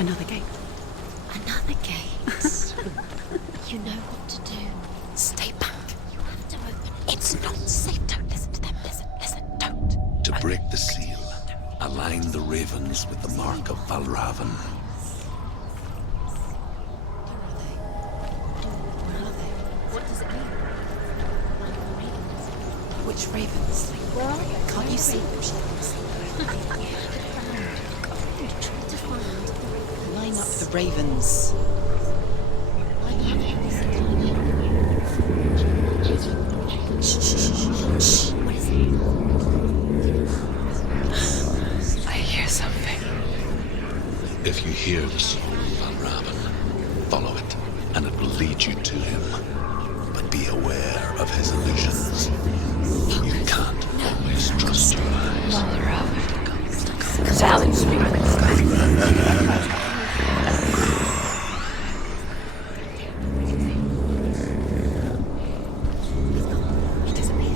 Another gate. Another gate. You know what to do. Stay back. You have to open it. It's not safe. Don't listen to them. Listen, don't. To break the seal, align the ravens with the mark of Valravan. What does it mean? Which ravens? Where are they? Can't you see them? Try to find. Line up the ravens. Shh. What is it? I hear something. If you hear the soul of Valravan, follow it, and it will lead you to him. But be aware of his illusions. You can't always trust your eyes. Silence me.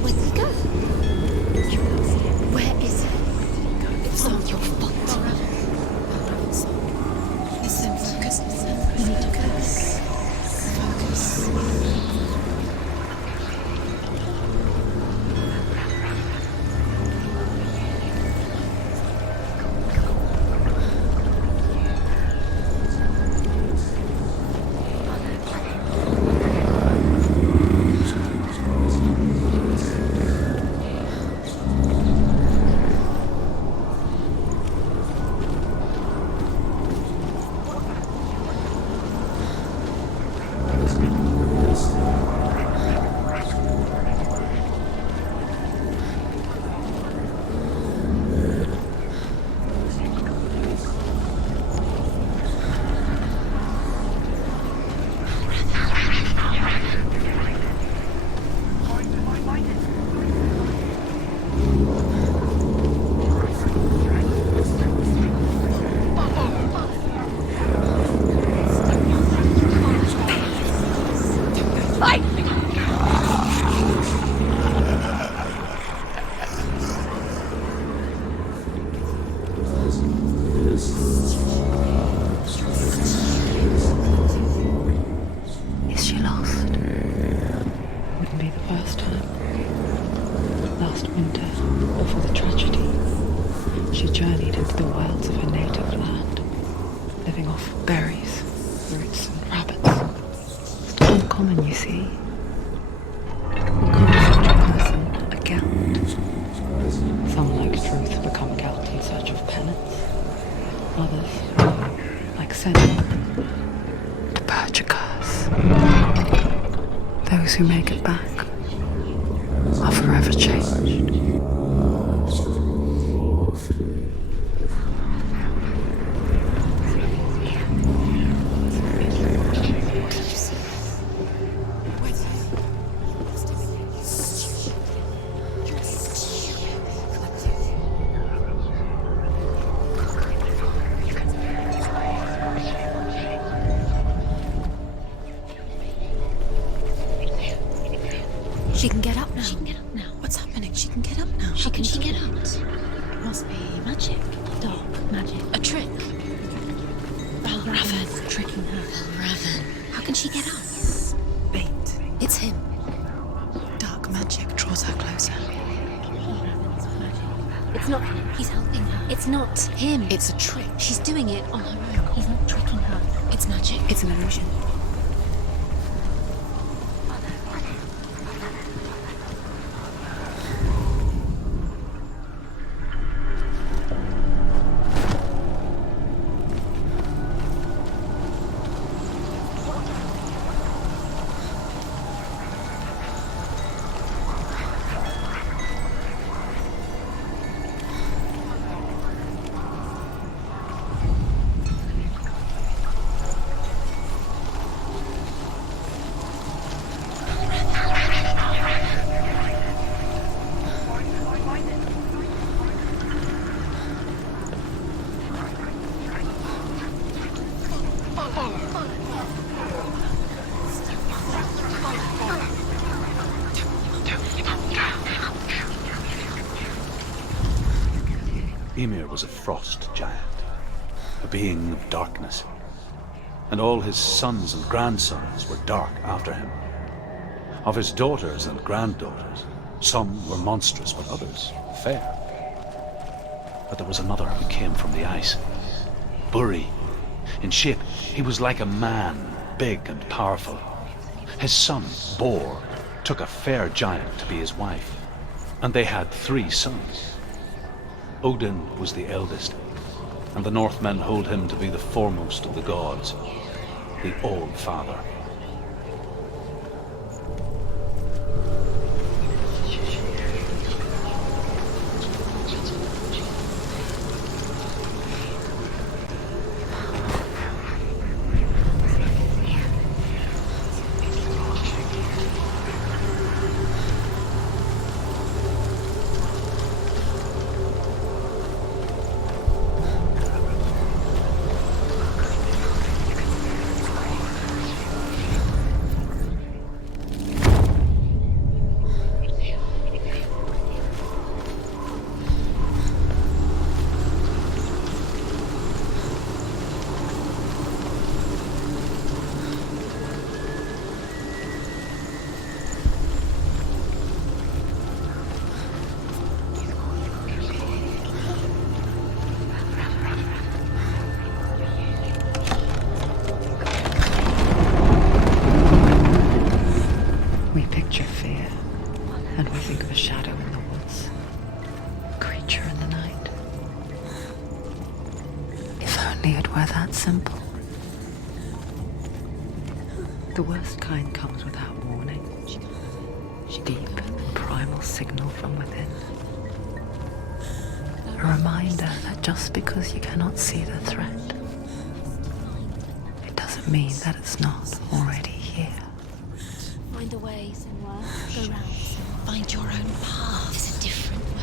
Where did it go? Where is it? It's not your fault. Listen, focus. You need to focus. Is she lost? Wouldn't be the first time. Last winter, before the tragedy, she journeyed into the wilds of her native land, living off berries, roots, and rabbits. It's uncommon, you see. What calls such a person a Gelt? Some, like Truth, become Gelt in search of penance. Others, like Senua, to purge a curse. Those who make it back are forever changed. She can get up now. She can get up now. What's happening? She can get up now. How can she get up? Must be magic. Dark magic. A trick. Valravan tricking her. Raven. How can she get up? Bait. It's him. Dark magic draws her closer. It's not him. He's helping her. It's not him. It's a trick. She's doing it on her own. He's not tricking her. It's magic. It's an illusion. Ymir was a frost giant. a being of darkness. And all his sons and grandsons were dark after him. Of his daughters and granddaughters, some were monstrous, but others fair. But there was another who came from the ice. Buri. In shape, he was like a man, big and powerful. His son, Bor, took a fair giant to be his wife, and they had 3 sons. Odin was the eldest, and the Northmen hold him to be the foremost of the gods, the All-Father. Simple. The worst kind comes without warning. Deep and primal signal from within. A reminder that just because you cannot see the threat, it doesn't mean that it's not already here. Find a way, Senua. Go round. Find your own path. There's a different way.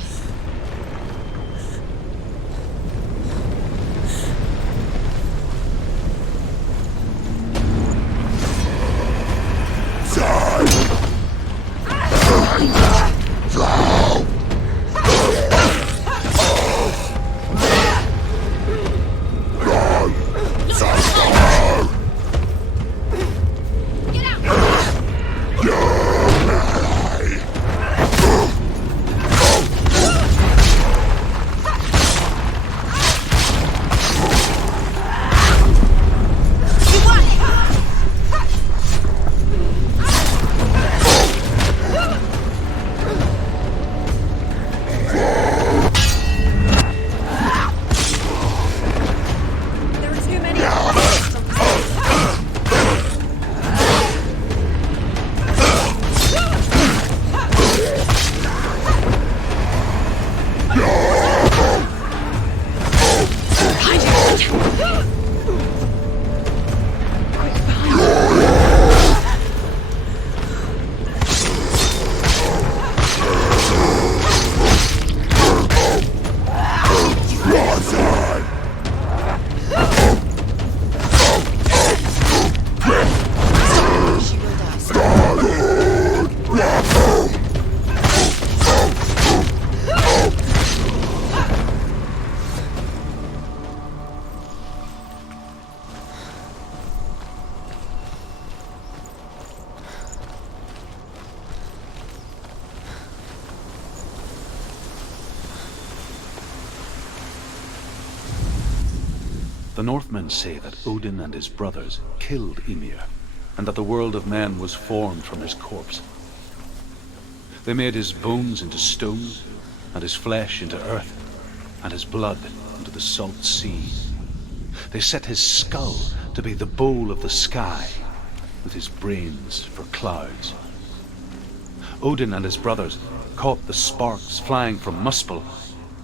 The Northmen say that Odin and his brothers killed Ymir, and that the world of men was formed from his corpse. They made his bones into stone, and his flesh into earth, and his blood into the salt sea. They set his skull to be the bowl of the sky, with his brains for clouds. Odin and his brothers caught the sparks flying from Muspel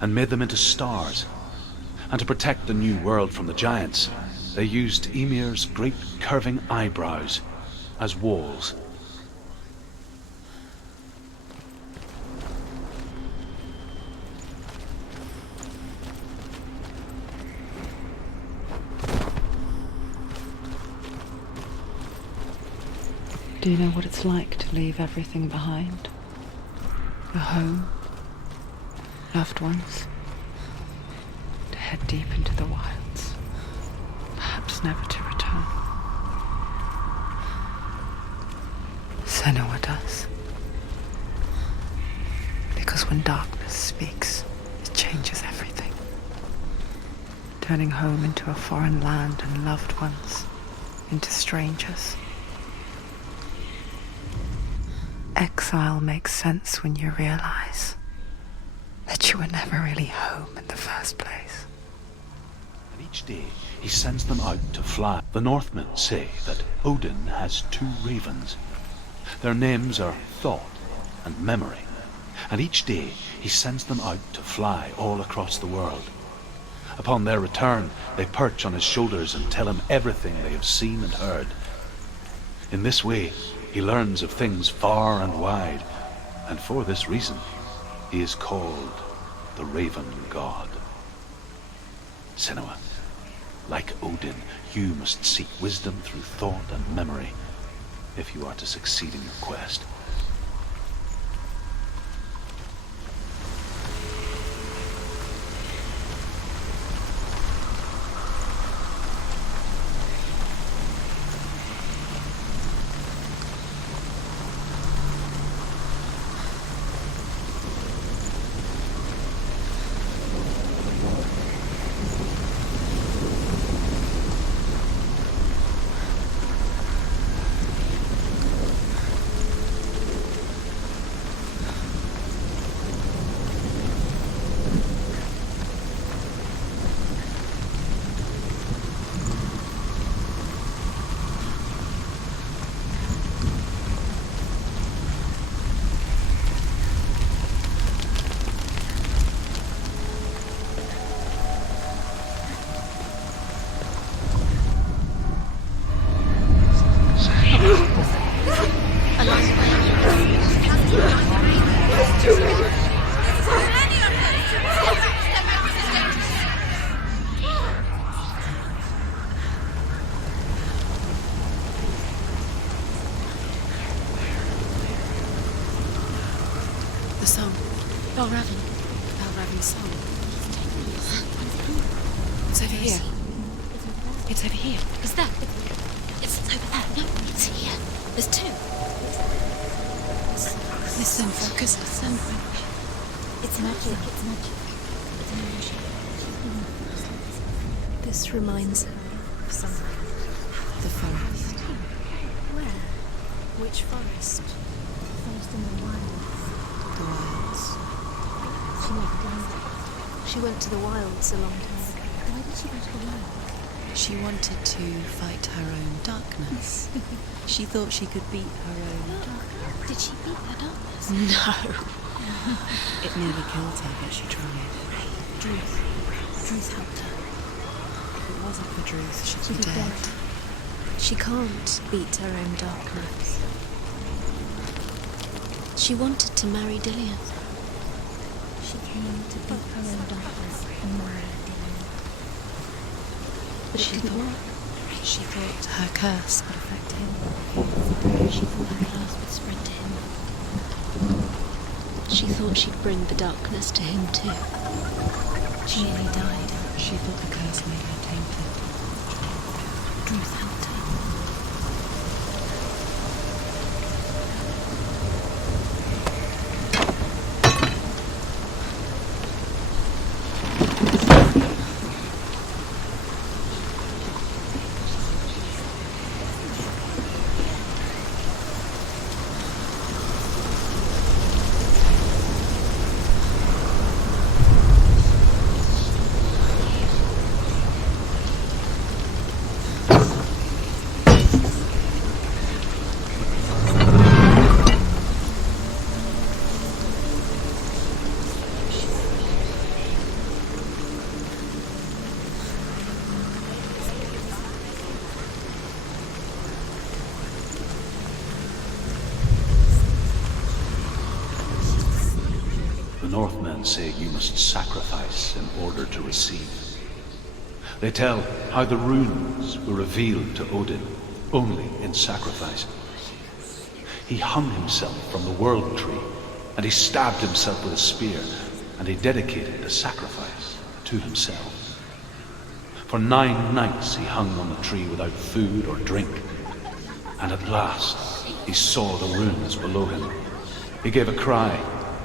and made them into stars. And to protect the new world from the giants, they used Ymir's great curving eyebrows as walls. Do you know what it's like to leave everything behind? Your home, loved ones, to head deep into the wilds. vows never to return. Senua does. Because when darkness speaks, it changes everything. Turning home into a foreign land and loved ones into strangers. Exile makes sense when you realize that you were never really home in the first place. And each day he sends them out to fly. The Northmen say that Odin has 2 ravens. Their names are Thought and Memory. And each day he sends them out to fly all across the world. Upon their return, they perch on his shoulders and tell him everything they have seen and heard. In this way, he learns of things far and wide, and for this reason, he is called the Raven God. Senua, like Odin, you must seek wisdom through thought and memory if you are to succeed in your quest. Balraven's song. It's over here. It's over here. Is that? It's over there. No, it's here. There's 2. Listen, focus, listen. It's magic. It's magic. It's magic. This reminds her of something. The forest. Where? Which forest? The forest in the wilds. The wilds. She never done that. She went to the wilds a long time ago. Why did she go to the wilds? She wanted to fight her own darkness. She thought she could beat her own darkness. Did she beat her darkness? No. It nearly killed her, but she tried. Druth helped her. If it wasn't for Druth, she'd be dead. She can't beat her own darkness. She wanted to marry Dillian. She came to beat her own darkness and marry Dillian. But it didn't work. She thought her curse would affect him. She thought her curse would spread to him. She thought she'd bring the darkness to him too. She nearly died. She thought the curse made her tainted. Druth helped her. The Northmen say you must sacrifice in order to receive. They tell how the runes were revealed to Odin only in sacrifice. He hung himself from the world tree, and he stabbed himself with a spear, and he dedicated the sacrifice to himself. For 9 nights he hung on the tree without food or drink. And at last he saw the runes below him. He gave a cry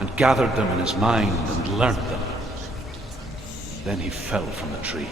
and gathered them in his mind and learnt them. Then he fell from the tree.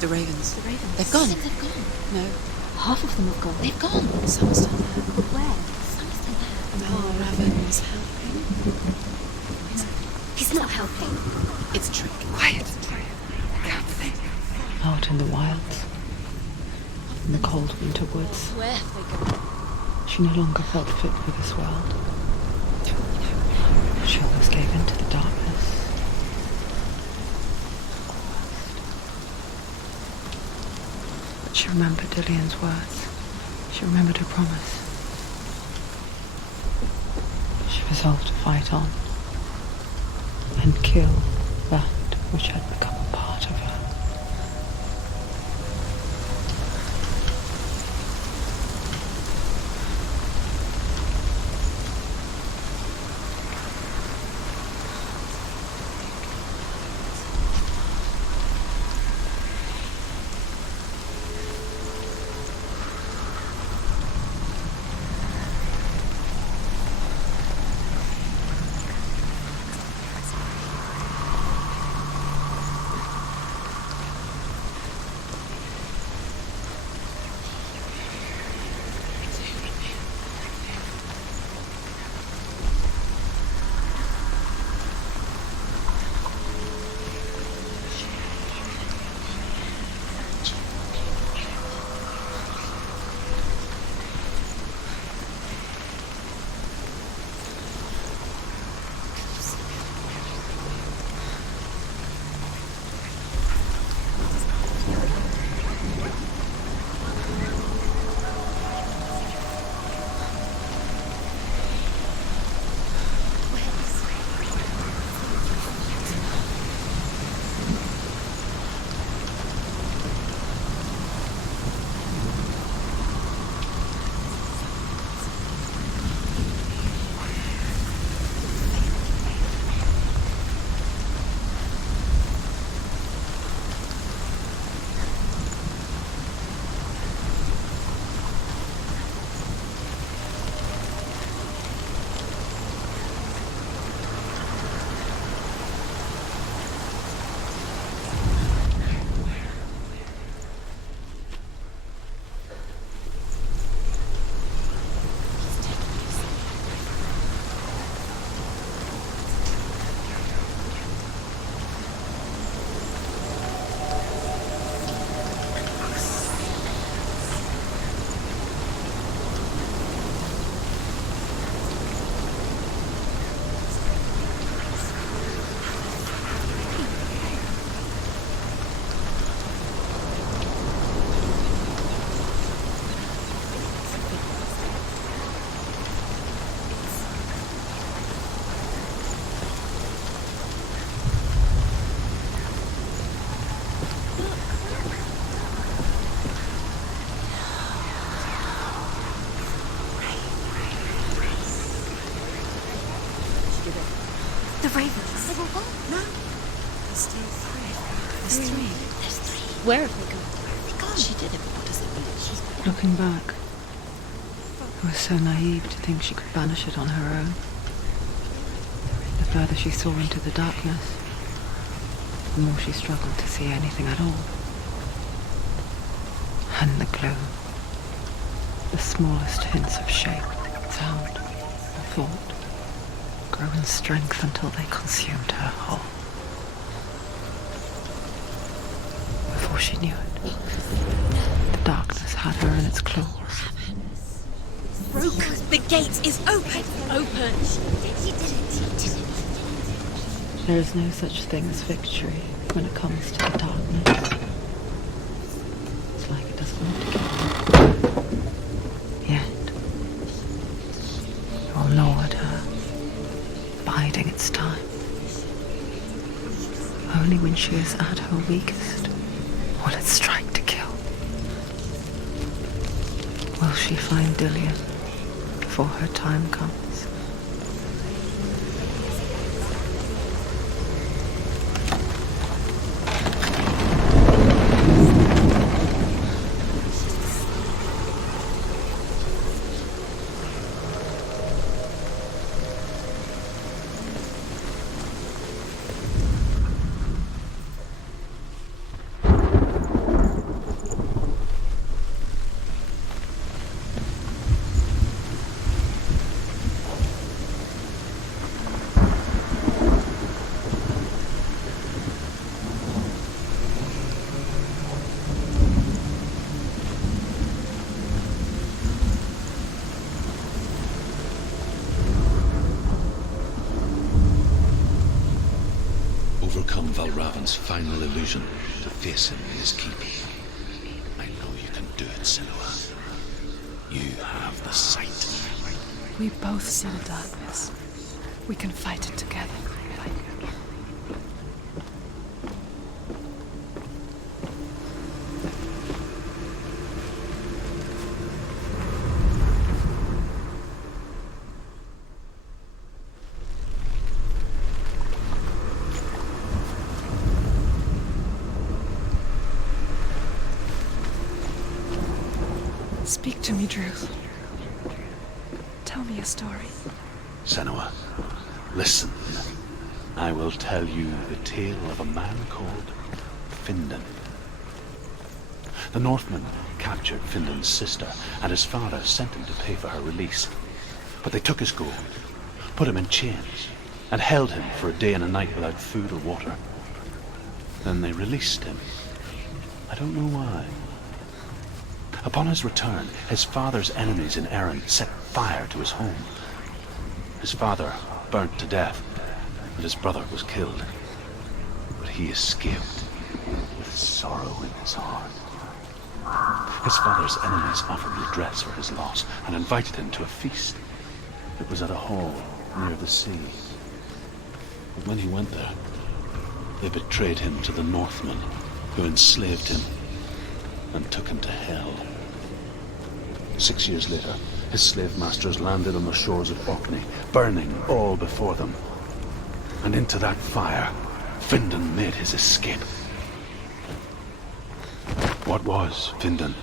The ravens. The ravens. They've gone. They've gone. No, Half of them have gone. They've gone. some are still there. Where? Some are still there. No, Raven's helping. He's not helping. It's a trick. Quiet. Out in the wilds, in the cold winter woods, Where have they gone? she no longer felt fit for this world. She always gave in to the darkness. But she remembered Dillian's words. She remembered her promise. She resolved to fight on and kill that which had become a part of her. The ravens. They were one. No. There's still three. There's three. There's three. Where have they gone? She did it. What does it mean? Looking back, I was so naive to think she could banish it on her own. The further she saw into the darkness, the more she struggled to see anything at all. And the gloom, the smallest hints of shape, sound, or thought, grow in strength until they consumed her whole. Before she knew it, the darkness had her in its claws. Broke. The gate is open. Open! You did it. There is no such thing as victory when it comes to the darkness. It's like it doesn't want to kill you. Yet, you'll gnaw at her, biding its time. Only when she is at her weakest will it strike to kill. Will she find Dillian before her time comes? Overcome Valravan's final illusion to face him in his keep. I know you can do it, Senua. You have the sight. We both see the darkness. We can fight it together. Speak to me, Druth. Tell me a story. Senua, listen. I will tell you the tale of a man called Findan. The Northmen captured Findan's sister, and his father sent him to pay for her release. But they took his gold, put him in chains, and held him for a day and a night without food or water. Then they released him. I don't know why. Upon his return, his father's enemies in Erin set fire to his home. His father burnt to death, and his brother was killed. But he escaped with sorrow in his heart. His father's enemies offered redress for his loss and invited him to a feast. It was at a hall near the sea. But when he went there, they betrayed him to the Northmen, who enslaved him and took him to hell. 6 years later, his slave masters landed on the shores of Orkney, burning all before them. And into that fire, Findan made his escape. What was Findan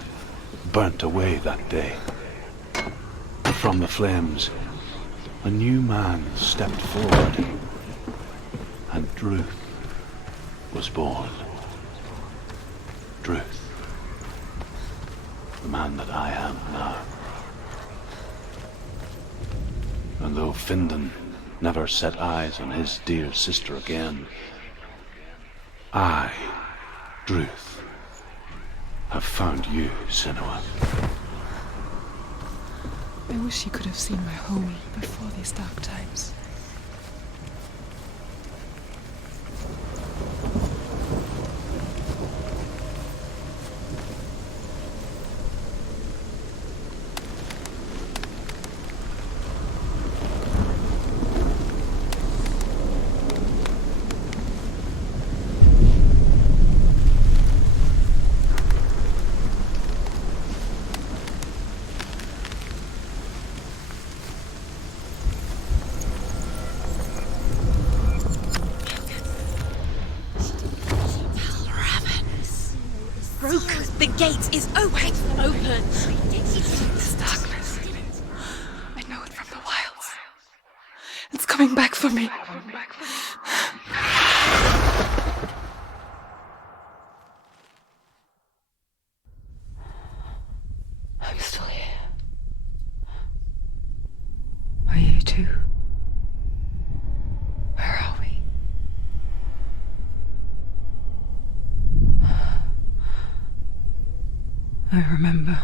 burnt away that day. And from the flames, a new man stepped forward, and Druth was born. Druth. The man that I am now. And though Findan never set eyes on his dear sister again, I, Druth, have found you, Senua. I wish you could have seen my home before these dark times. The gate is open. Open. This darkness. I know it from the wilds. It's coming back for me. I'm still here. Are you too? Where are we? I remember.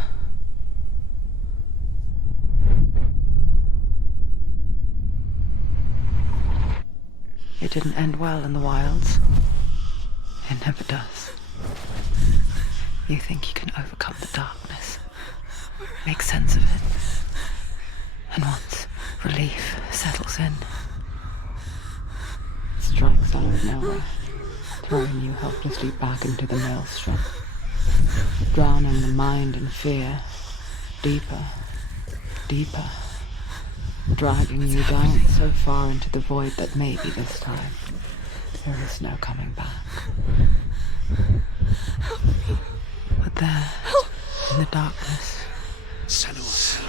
It didn't end well in the wilds. It never does. You think you can overcome the darkness, make sense of it, and once relief settles in, it strikes out of nowhere, throwing you helplessly back into the maelstrom, drowning the mind in fear, deeper, deeper, dragging you down so far into the void that maybe this time there is no coming back. But there, in the darkness, Senua,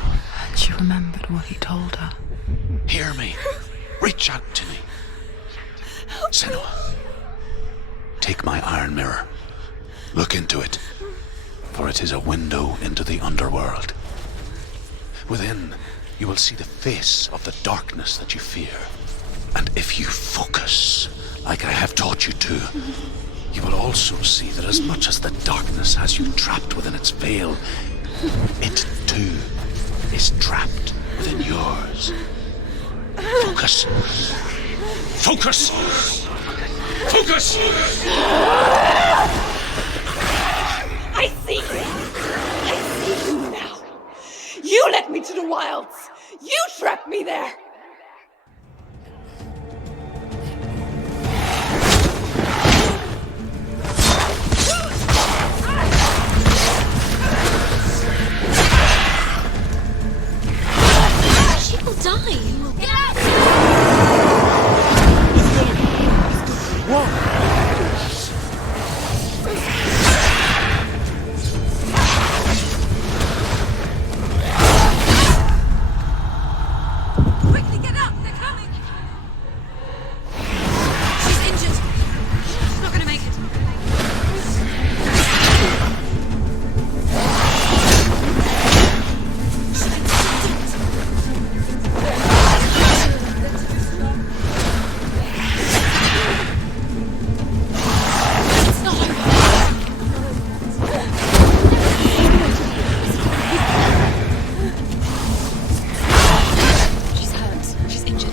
she remembered what he told her. hear me. Reach out to me. Senua, take my iron mirror. Look into it, for it is a window into the underworld. Within, you will see the face of the darkness that you fear. And if you focus, like I have taught you to, you will also see that as much as the darkness has you trapped within its veil, it too is trapped within yours. Focus. Focus! Focus! I see you. I see you now. You led me to the wilds. You trapped me there. She will die. Get out! Quickly get up! They're coming! She's injured. She's not gonna make it. It's not over. She's hurt. She's injured.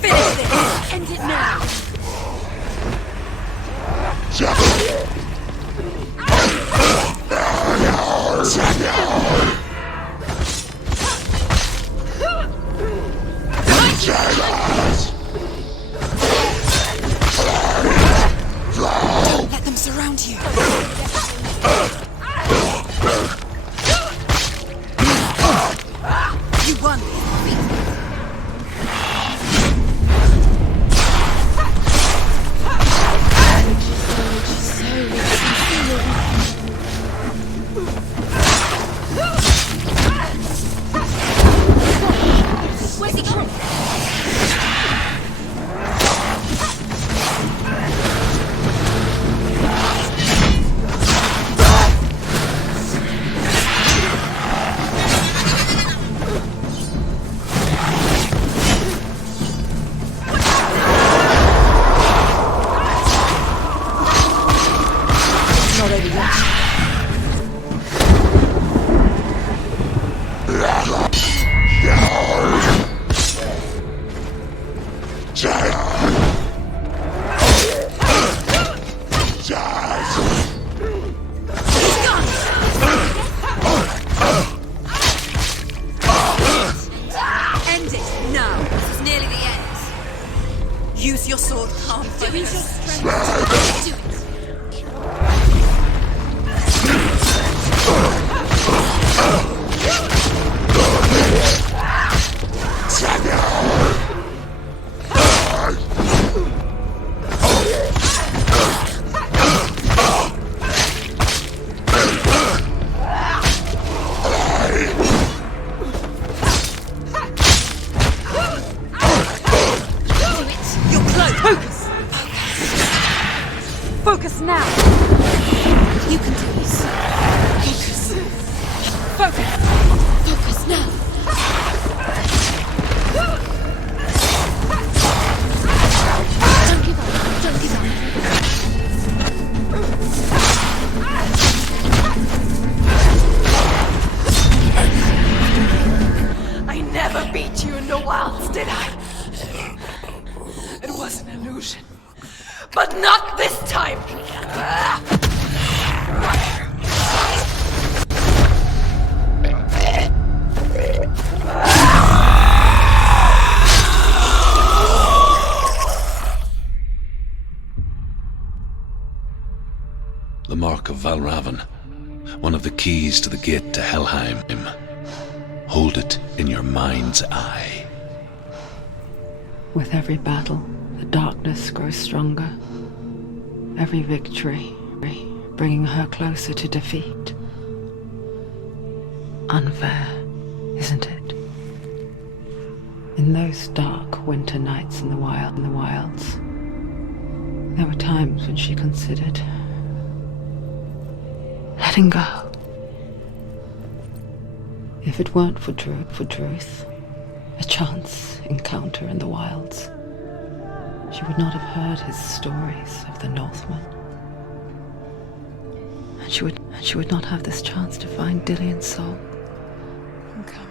Finish this! End it now! Don't let them surround you. You won. Where's he going? Not over yet. Not this time! The Mark of Valravan, one of the keys to the gate to Helheim. Hold it in your mind's eye. With every battle, the darkness grows stronger. Every victory, bringing her closer to defeat. Unfair, isn't it? In those dark winter nights in the wilds, there were times when she considered letting go. If it weren't for Druth, a chance encounter in the wilds, she would not have heard his stories of the Northmen. And she would not have this chance to find Dillion's soul. I'm coming.